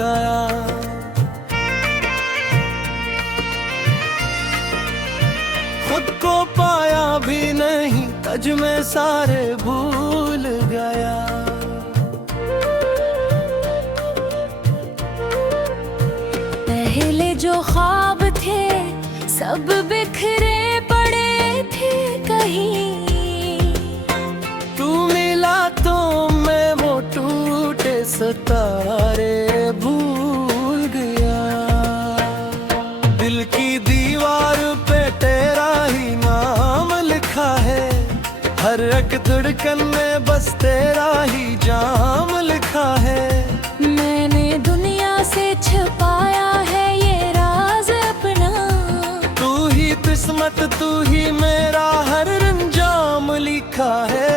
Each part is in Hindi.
गया। खुद को पाया भी नहीं, तज में सारे भूल गया। पहले जो ख्वाब थे सब बिखरे पड़े थे कहीं, तू मिला तो मैं वो टूटे सितारे भूल गया। दिल की दीवार पे तेरा ही नाम लिखा है, हर एक धड़कन में बस तेरा ही जाम लिखा है। मैंने दुनिया से छुपाया है ये राज अपना, तू ही किस्मत, तू ही मेरा हर अंजाम लिखा है।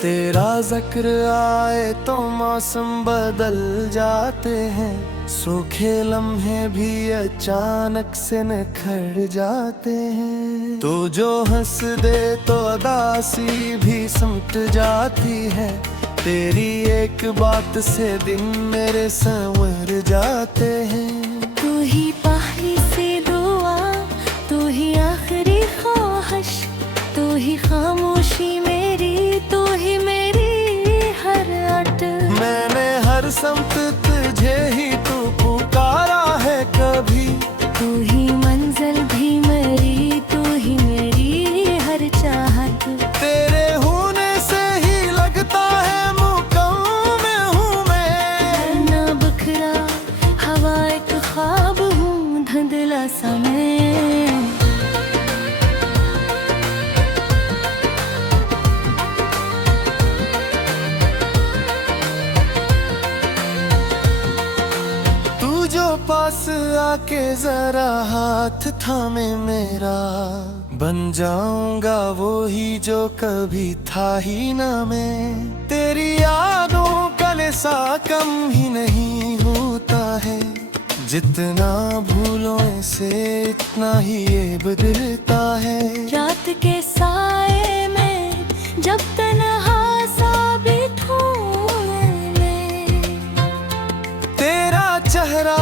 तेरा जिक्र आए तो मौसम बदल जाते हैं, सूखे लम्हे भी अचानक से निखर जाते हैं। तो जो हंस दे तो अदासी भी समट जाती है, तेरी एक बात से दिन मेरे संवर जाते हैं। तू ही पहली सी दुआ, तू ही आखिरी ख्वाहिश, तू ही खामोशी मेरी, तू ही मेरी हर अट। मैंने हर समत तुझे ही तू पुकारा है कभी, तू ही मंजिल भी मेरी, तू ही मेरी हर चाहत। तेरे होने से ही लगता है मुकम्मल हूँ मैं। ना बखरा हवा एक ख्वाब हूँ, धुंधला समय। जो पास आके जरा हाथ थामे मेरा, बन जाऊंगा वो ही जो कभी था ही ना मैं। तेरी यादों का लिसा कम ही नहीं होता है, जितना भूलों से इतना ही ये बदलता है। रात के साए में जब तन्हा साबित हूँ मैं, तेरा चेहरा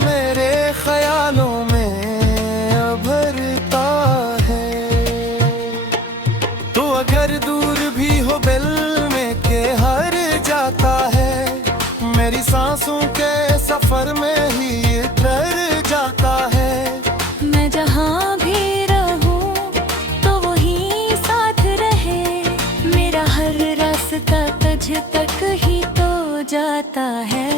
मेरे ख्यालों में भरता है। तो अगर दूर भी हो दिल में के हर जाता है, मेरी सांसों के सफर में ही ठहर जाता है। मैं जहाँ भी रहूं तो वही साथ रहे, मेरा हर रास्ता तुझ तक ही तो जाता है।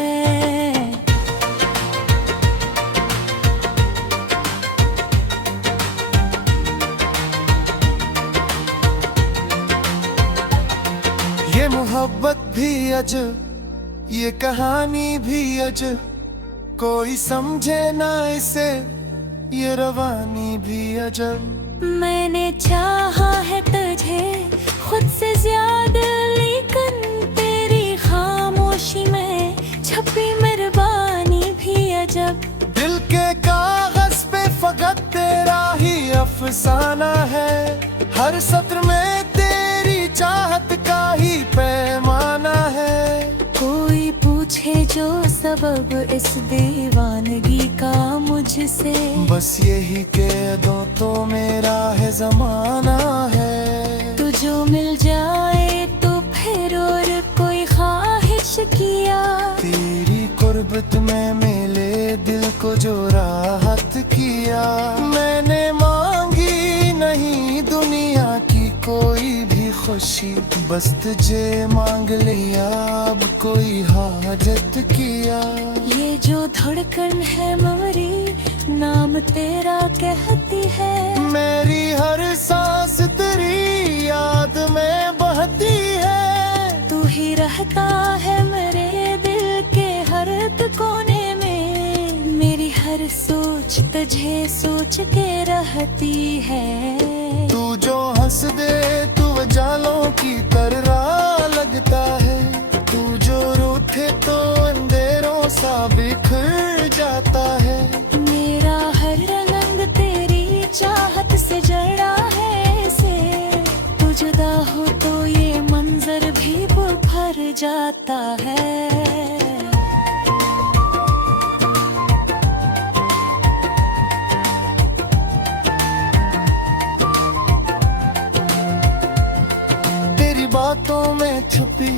ये मोहब्बत भी अजब, ये कहानी भी अजब, कोई समझे ना इसे, ये रवानी भी अजब। मैंने चाहा है तुझे खुद से ज्यादा, लेकिन तेरी खामोशी में छपी मेहरबानी भी अजब। दिल के कागज पे फकत तेरा ही अफसाना है, हर सत्र में तेरी चाहत का ही पैमाना है। कोई पूछे जो सबब इस दीवानगी का मुझसे, बस यही कह दो तो मेरा है जमाना है। तू जो मिल जाए तो फिर और कोई ख्वाहिश किया, तेरी कुर्बत में मिले दिल को जो राहत किया। मैंने मांगी नहीं दुनिया की कोई भी खुशी, बस तुझे मांग लिया अब कोई हाजत किया। ये जो धड़कन है मेरी, नाम तेरा कहती है। मेरी हर सांस तेरी याद में बहती है। तू ही रहता है मेरे दिल के हर एक कोने में, मेरी हर सोच तुझे सोच के रहती है। तू जो हंस दे तू तो जालों की तरह लगता है। तू जो रूठे तो अंधेरों सा बिखर जाता है। मेरा हर रंग तेरी चाहत से जड़ा है से, तू जुदा हो तो ये मंजर भी बिखर जाता है। बातों में छुपी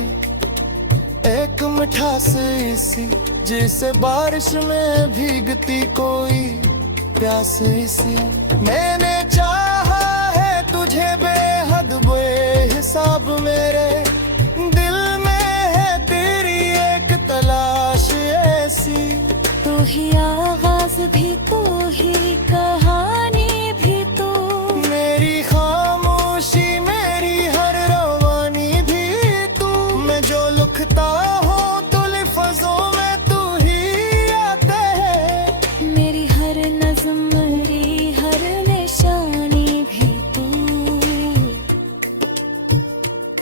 एक मिठास ऐसी, जैसे बारिश में भीगती कोई प्यास ऐसी। मैंने चाहा है तुझे बेहद बेहिसाब, मेरे दिल में है तेरी एक तलाश ऐसी। तू ही आगाज भी तू ही कहानी भी तू, मेरी खामोशी मेरी हर लिखता हो तो लफ्ज़ों में तू ही आते है। मेरी हर नज़्म मेरी हर निशानी भी तू।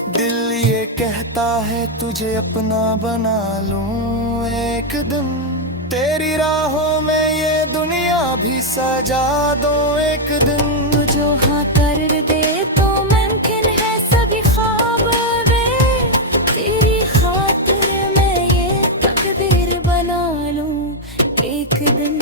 दिल ये कहता है तुझे अपना बना लूं एक दिन, तेरी राहों में ये दुनिया भी सजा दो एक दिन। तू जो हाँ कर दे तो मुमकिन है सभी ख्वाब वे, तेरी खातिर मैं ये तकदीर बना लूं एक दिन।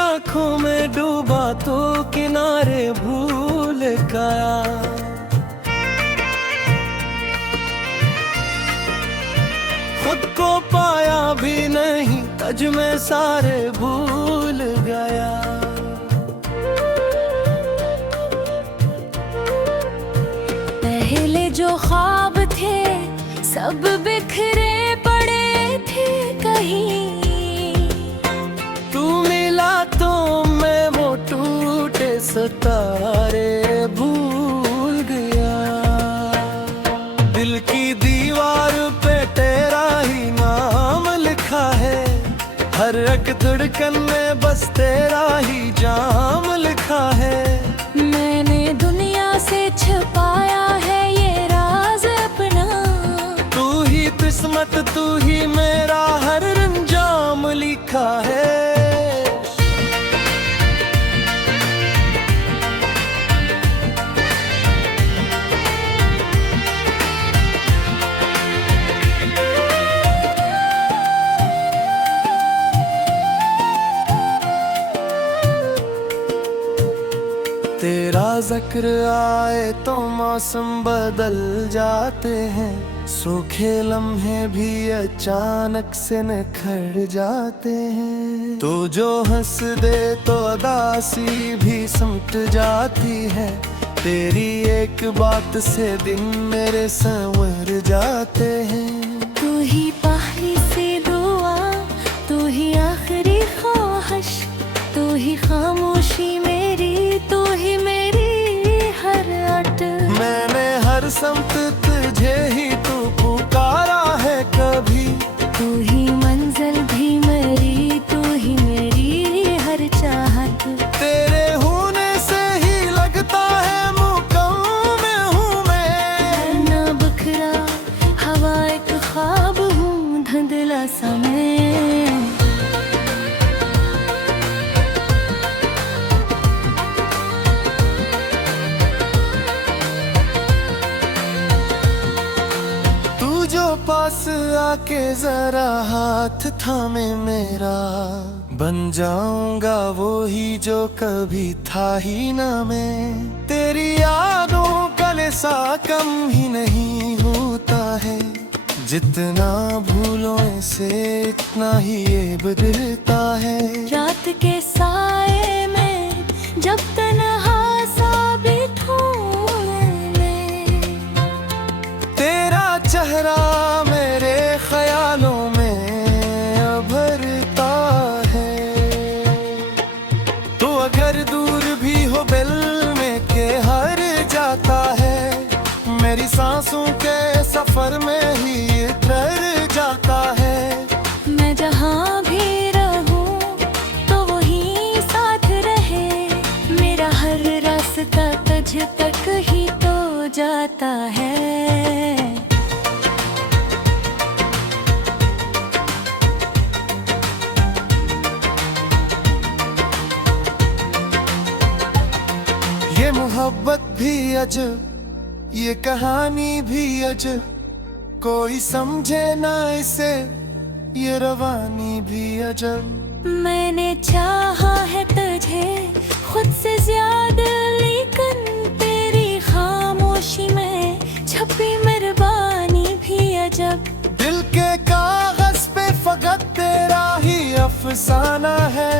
आँखों में डूबा तो किनारे भूल गया, खुद को पाया भी नहीं तज में सारे भूल गया। पहले जो ख्वाब थे सब बिखरे पड़े थे कहीं, तू मिला तो मैं वो टूटे सितारे भूल गया। दिल की दीवार पे तेरा ही नाम लिखा है, हर एक धड़कन में बस तेरा ही जाम लिखा है। मैंने दुनिया से छुपाया है ये राज अपना, तू ही किस्मत तू ही मेरा हर अंजाम लिखा है। तेरा जिक्र आए तो मौसम बदल जाते हैं, सूखे लम्हे भी अचानक से निखर जाते हैं। तो जो हंस दे तो उदासी भी सिमट जाती है, तेरी एक बात से दिन मेरे संवर जाते हैं। तू ही पहली सी दुआ, तू ही आखिरी ख्वाहिश, तू ही खामोशी मेरी, तू ही मेरी हर अट। मैंने हर समत तुझे ही तू पुकारा है कभी, तू ही मंजिल भी मेरी, तू ही मेरी हर चाहत। तेरे होने से ही लगता है मुकम्मल हूँ मैं, ना बिखरा हवा एक ख्वाब हूँ धुंधला समय। पास आके जरा हाथ थामे मेरा, बन जाऊंगा वो ही जो कभी था ही ना मैं। तेरी यादों का लिसा कम ही नहीं होता है, जितना भूलों से इतना ही ये बदलता है। रात के साए में जब तन्हा सा बैठूं मैं, तेरा चेहरा मेरे ख्यालों में उभरता है। तो अगर दूर भी हो दिल में के हर जाता है, मेरी सांसों के सफर में ही इतर जाता है। मैं जहाँ भी रहूं तो वही साथ रहे, मेरा हर रास्ता तुझ तक ही तो जाता है। ये मोहब्बत भी अजब, ये कहानी भी अजब, कोई समझे ना इसे, ये रवानी भी अजब। मैंने चाहा है तुझे खुद से ज्यादा, लेकिन तेरी खामोशी में छपी मेहरबानी भी अजब। दिल के कागज पे फकत तेरा ही अफसाना है,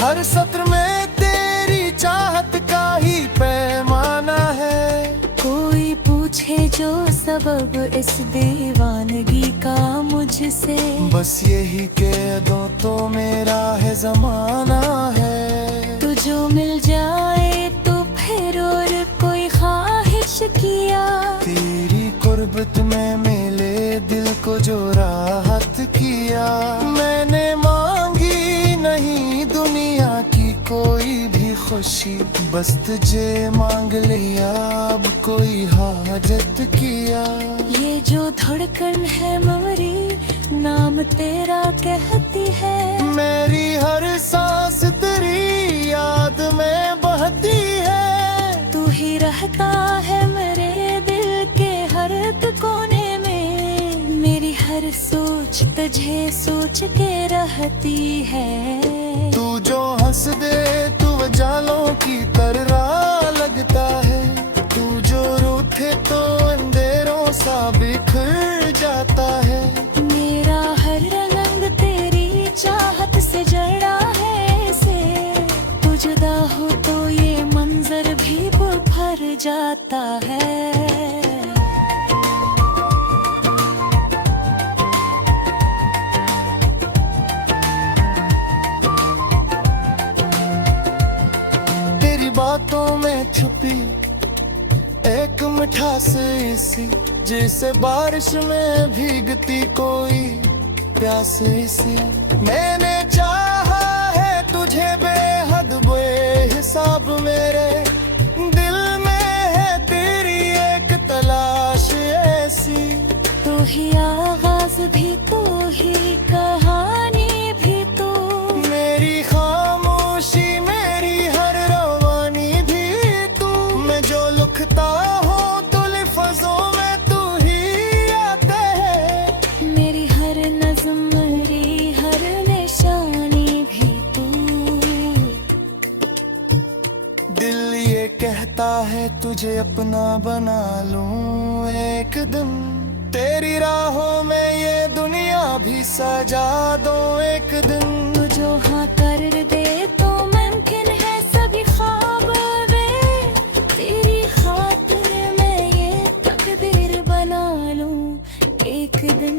हर सत्र में तेरी चाहत का ही पैमाना है। कोई पूछे जो सबब इस दीवानगी का मुझसे, बस यही कह दो तो मेरा है जमाना है। तू जो मिल जाए तो फिर और कोई ख्वाहिश किया, तेरी कुर्बत में मिले दिल को जो राहत किया। मैंने मांगी नहीं दुनिया की कोई भी खुशी, बस तुझे मांग लिया अब कोई हाजत किया। ये जो धड़कन है मेरी नाम तेरा कहती है, मेरी हर सांस तेरी याद में बहती है। तू ही रहता है मेरे दिल के हर एक कोने में, मेरी हर सोच तुझे सोच के रहती है। तू जो हंस दे तू जालों की तरह लगता है, तू जो रूठे तो अंधेरों सा बिखर जाता है। मेरा हर रंग तेरी चाहत से जड़ा है से, तू जुदा हो तो ये मंजर भी भर जाता है। बातों में छुपी एक मिठास ऐसी, जैसे बारिश में भीगती कोई प्यास ऐसी। मैंने चाहा है तुझे बेहद बेहिसाब, मेरे दिल में है तेरी एक तलाश ऐसी। तू ही आगाज भी तू ही कहानी भी तू, मेरी खामोशी मेरी हर रवानी भी तू। मैं जो लिखता हूँ तो लिफ्ज़ों में तू ही आता है, मेरी हर नज़्म मेरी हर निशानी भी तू। दिल ये कहता है तुझे अपना बना लूं एक दिन, तेरी राहों में ये दुनिया भी सजा दो एक दिन। तू जो हाँ कर दे तो मुमकिन है सभी ख्वाब वे, तेरी खातिर मैं ये तकदीर बना लूं एक दिन।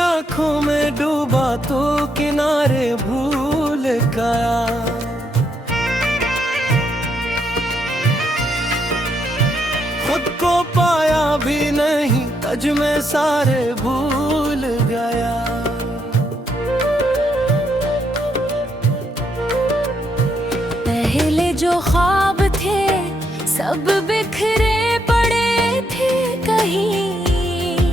आंखों में डूबा तो किनारे भूल गया, खुद को पाया भी नहीं तज में सारे भूल गया। पहले जो ख्वाब थे सब बिखरे पड़े थे कहीं।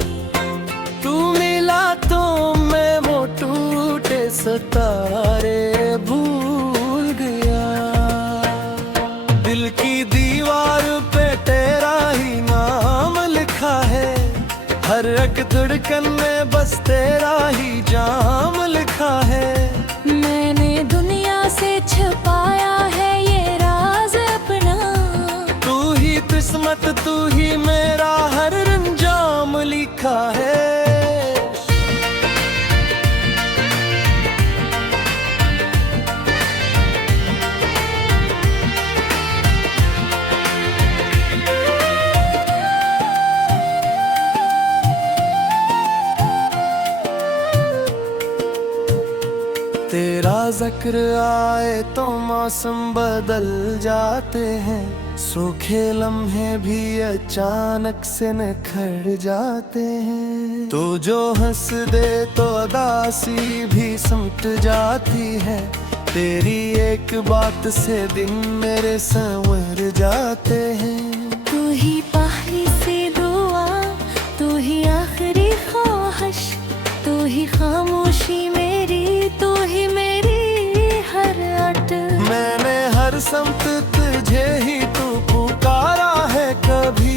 तू मिला तो मैं वो टूटे सितारे भूल गया। दिल की दीवार पे तेरा ही नाम लिखा है, हर एक धड़कन में बस तेरा ही जाम लिखा है। मैंने दुनिया से छुपाया है ये राज अपना। तू ही किस्मत, तू ही मेरा हर अंजाम लिखा है। तेरा जिक्र आए तो मौसम बदल जाते हैं, सूखे लम्हे भी अचानक से निखर जाते हैं। तो जो हंस दे तो उदासी भी सिमट जाती है, तेरी एक बात से दिन मेरे संवर जाते हैं। तू ही पहली सी दुआ, तू ही आखिरी ख्वाहिश, तू ही खामोशी मेरी, तू ही मेरी हर अट। मैंने हर समत तुझे ही तू पुकारा है कभी।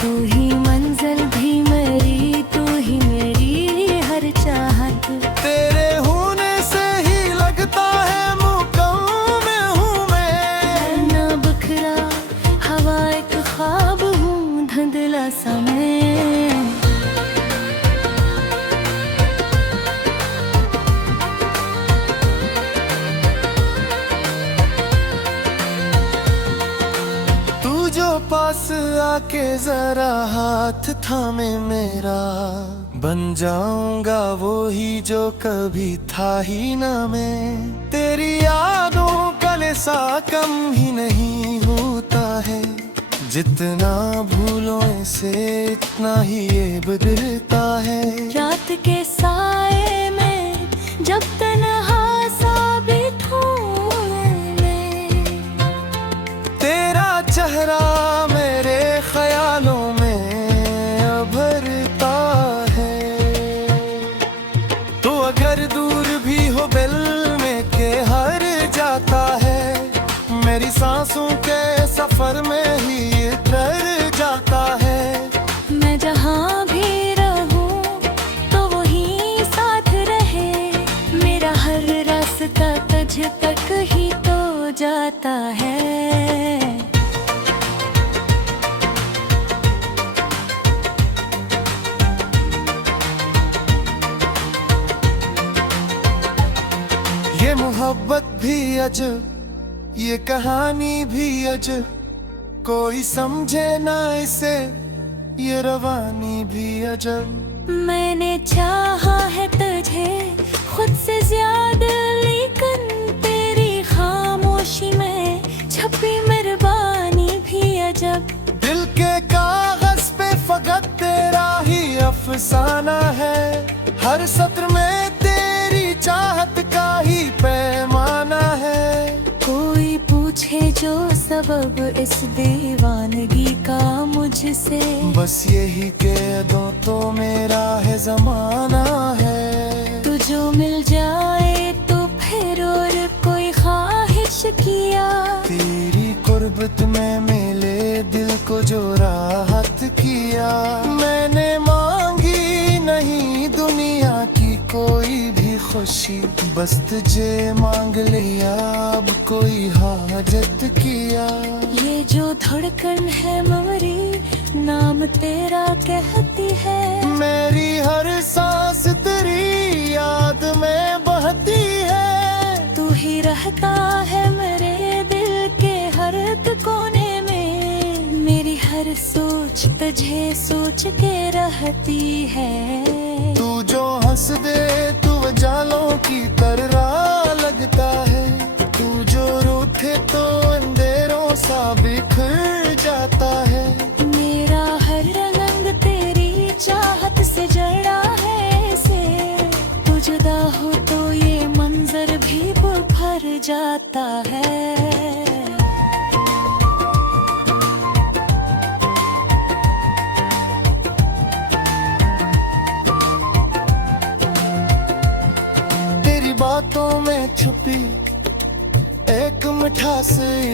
तू ही मंजिल भी मेरी, तू ही मेरी हर चाहत। तेरे होने से ही लगता है मुकाम में हूँ मैं। ना बखरा हवा एक ख्वाब हूँ, धुंधला समय। जो पास आके जरा हाथ थामे मेरा, बन जाऊंगा वो ही जो कभी था ही ना मैं। तेरी यादों का लिसा कम ही नहीं होता है, जितना भूलों से इतना ही ये बदलता है। रात के साए में जब तन्हा साबित हूँ मैं, तेरा चेहरा मेरे ख्यालों में उभरता है। तो अगर दूर भी हो दिल में के हर जाता है, मेरी सांसों के सफर में ही ठहर जाता है। मैं जहाँ भी रहूं तो वही साथ रहे, मेरा हर रास्ता तुझ तक ही तो जाता है। ये मोहब्बत भी अजब, ये कहानी भी अजब, कोई समझे ना इसे, ये रवानी भी अजब। मैंने चाहा है तुझे खुद से ज्यादा, लेकिन तेरी खामोशी में छपी मेहरबानी भी अजब। दिल के कागज पे फकत तेरा ही अफसाना है, हर सत्र में तेरी चाहत का ही पैमाना है। कोई पूछे जो सबब इस दीवानगी का मुझसे, बस यही कह दो तो मेरा है जमाना है। तू जो मिल जाए तो फिर और कोई ख्वाहिश किया, तेरी कुर्बत में मिले दिल को जो राहत किया। मैंने मांगी नहीं दुनिया की कोई भी खुशी, बस तुझे मांग लिया अब कोई हाजत किया। ये जो धड़कन है मेरी, नाम तेरा कहती है। मेरी हर सांस तेरी याद में बहती है। तू ही रहता है मेरे दिल के हर एक कोने में, मेरी हर सोच तुझे सोच के रहती है। तू जो हंस दे तू जालों की तरह लगता है, तू जो रूठे तो अंधेरों सा बिखर जाता है। मेरा हर रंग तेरी चाहत से जड़ा है से, तू जुदा हो तो ये मंजर भी बिखर जाता है।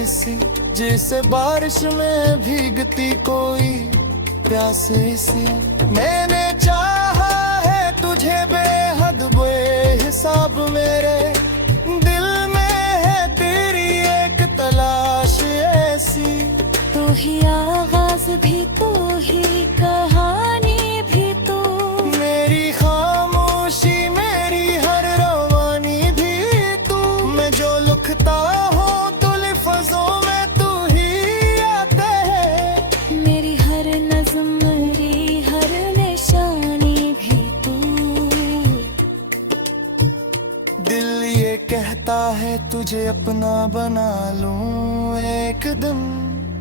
सी, जैसे बारिश में भीगती कोई प्यासी सी। मैंने चाहा है तुझे बेहद बेहिसाब, मेरे दिल में है तेरी एक तलाश ऐसी। तू ही आगाज भी, तू ही कहानी भी, तू मेरी खामोशी, मेरी हर रवानी भी तू। मैं जो लिखता हूँ तो लफ्ज़ों में तू ही आता है। मेरी हर नज़्म, मेरी हर निशानी भी तू। दिल ये कहता है तुझे अपना बना लूं एक दिन,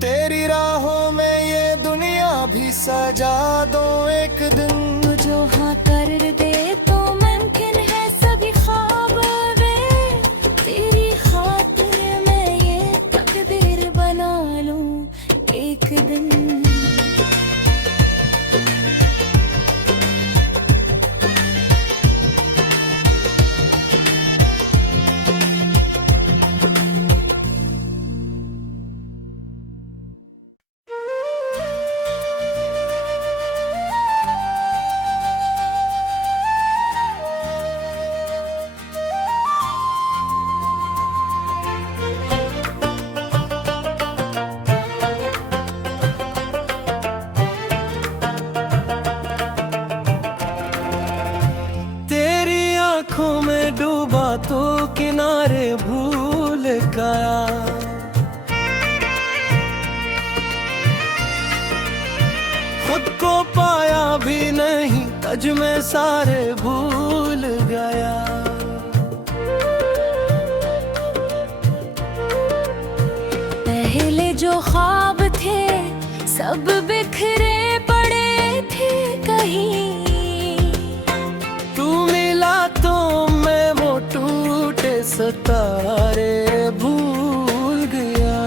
तेरी राहों में ये दुनिया भी सजा दो एक दिन। तू जो हाँ कर दे तो मुमकिन है सभी ख्वाब वे, तेरी खातिर मैं ये तकदीर बना लूं एक दिन। आँखों में डूबा तो किनारे भूल गया, खुद को पाया भी नहीं, तज में सारे भूल गया। पहले जो ख्वाब थे सब बिखरे पड़े थे कहीं, तू मिला तो मैं वो टूटे सितारे भूल गया।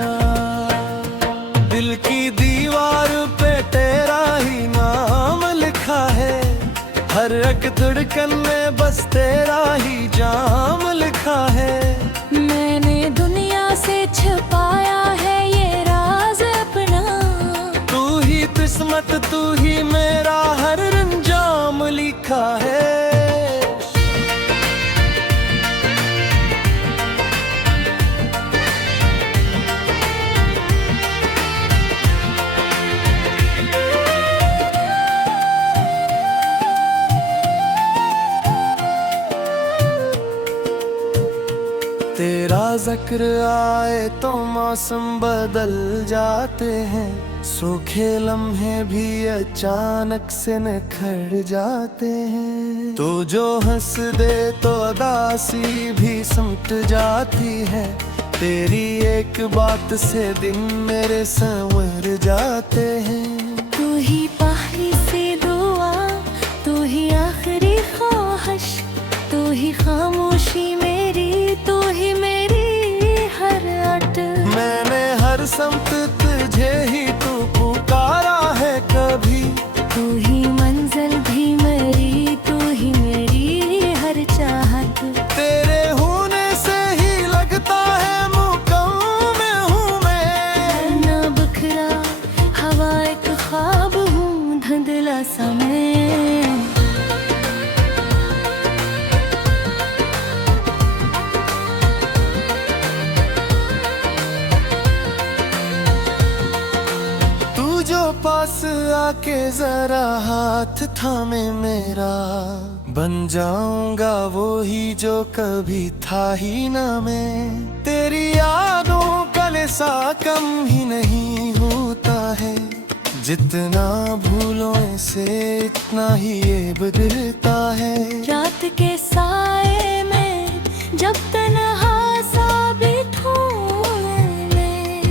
दिल की दीवार पे तेरा ही नाम लिखा है, हर एक धड़कन में बस तेरा ही जाम लिखा है। मैंने दुनिया से छिपाया है ये राज अपना, तू ही किस्मत, तू ही मेरा हर अंजाम लिखा है। तेरा जिक्र आए तो मौसम बदल जाते हैं, सूखे लम्हे भी अचानक से निखर जाते हैं। तो जो हंस दे तो उदासी भी सिमट जाती है, तेरी एक बात से दिन मेरे संवर जाते हैं। तू ही पहली सी दुआ, तू ही आखिरी ख्वाहिश, तू ही खामोशी मेरी, तू ही मेरी हर अट। मैंने हर समत तुझे ही तू पुकारा है कभी, तू ही मंजिल भी मेरी, तू ही मेरी हर चाहत। तेरे होने से ही लगता है मुकम्मल हूँ मैं ना बिखरा हवा एक ख्वाब हूँ, धुंधला समय। पास आके जरा हाथ थामे मेरा, बन जाऊंगा वो ही जो कभी था ही ना मैं। तेरी यादों का लिसा कम ही नहीं होता है, जितना भूलों से इतना ही ये बदलता है। रात के साए में जब तन्हा साबित हूँ मैं,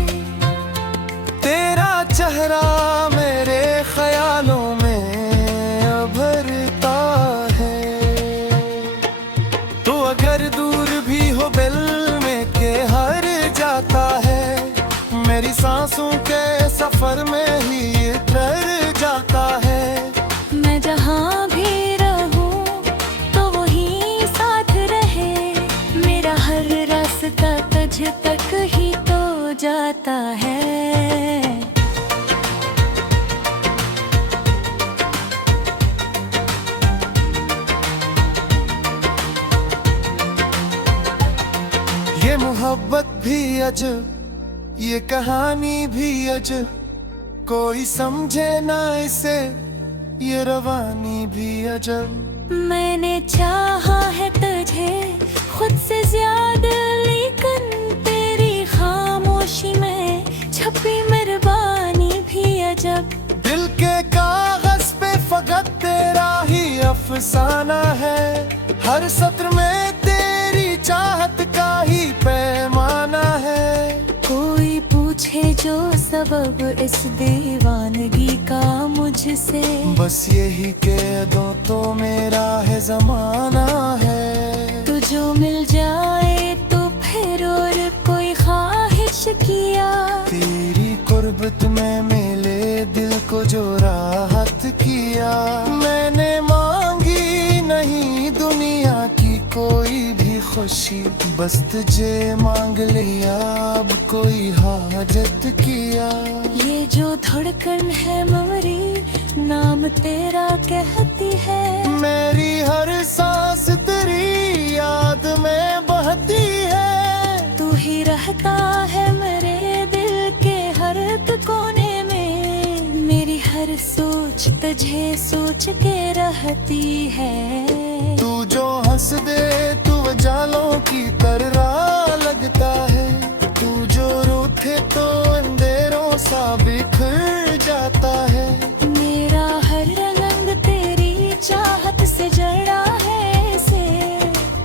तेरा चेहरा मेरे ख्यालों में उभरता है। तो अगर दूर भी हो दिल में के हर जाता है, मेरी सांसों के सफर में ही उतर जाता है। मैं जहाँ भी रहूं तो वही साथ रहे, मेरा हर जाता है। ये मोहब्बत भी अजब, ये कहानी भी अजब, कोई समझे ना इसे, ये रवानी भी अजब। मैंने चाहा है तुझे खुद से ज्यादा, लेकिन तेरी खामोशी में छपी मेहरबानी भी अजब। दिल के कागज पे फकत तेरा ही अफसाना है, हर सत्र में तेरी चाहत का ही पैमाना है। कोई पूछे जो सबब इस दीवानगी का मुझसे, बस यही कह दो तो मेरा है जमाना है। तू जो मिल जाए तो फिर और कोई ख्वाहिश किया, तेरी कुर्बत में मिले दिल को जो राहत किया। मैंने मांगी नहीं दुनिया की कोई भी खुशी, बस तुझे मांग लिया अब कोई हाजत किया। ये जो धड़कन है मेरी नाम तेरा कहती है, मेरी हर सांस तेरी याद में बहती है। तू ही रहता है मेरे दिल के हर एक कोने में, मेरी हर सोच तुझे सोच के रहती है। तू जो हंस दे तू जालों की तरह लगता है, तू जो रूठे तो अंधेरों सा बिखर जाता है। मेरा हर रंग तेरी चाहत से जड़ा है से,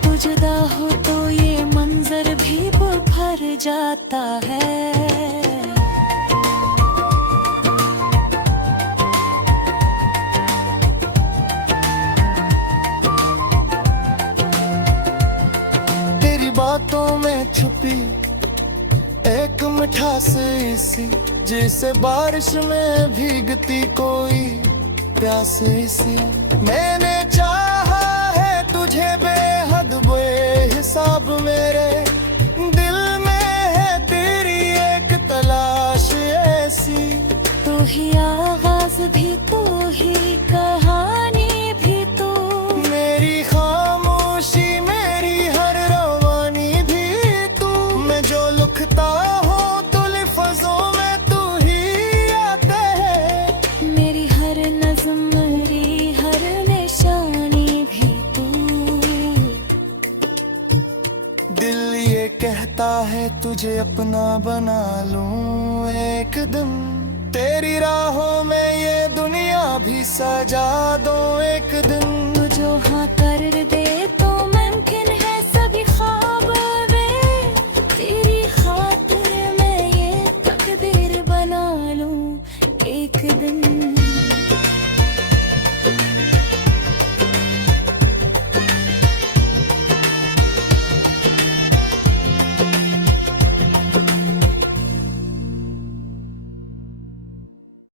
तू जुदा हो तो ये मंजर भी भर जाता है। बातों में छुपी एक मिठास सी, जैसे बारिश में भीगती कोई प्यास सी। मैंने चाहा है तुझे बेहद बेहिसाब, मेरे दिल में है तेरी एक तलाश ऐसी। तू ही आगाज भी तू ही कहानी भी तू, मेरी खामोशी मेरी हर लिखता हो तो लफ्ज़ों में तू ही आते है। मेरी हर नज़्म मेरी हर निशानी भी तू। दिल ये कहता है तुझे अपना बना लूं एक दिन, तेरी राहों में ये दुनिया भी सजा दो एक दिन। तू जो हाँ कर दे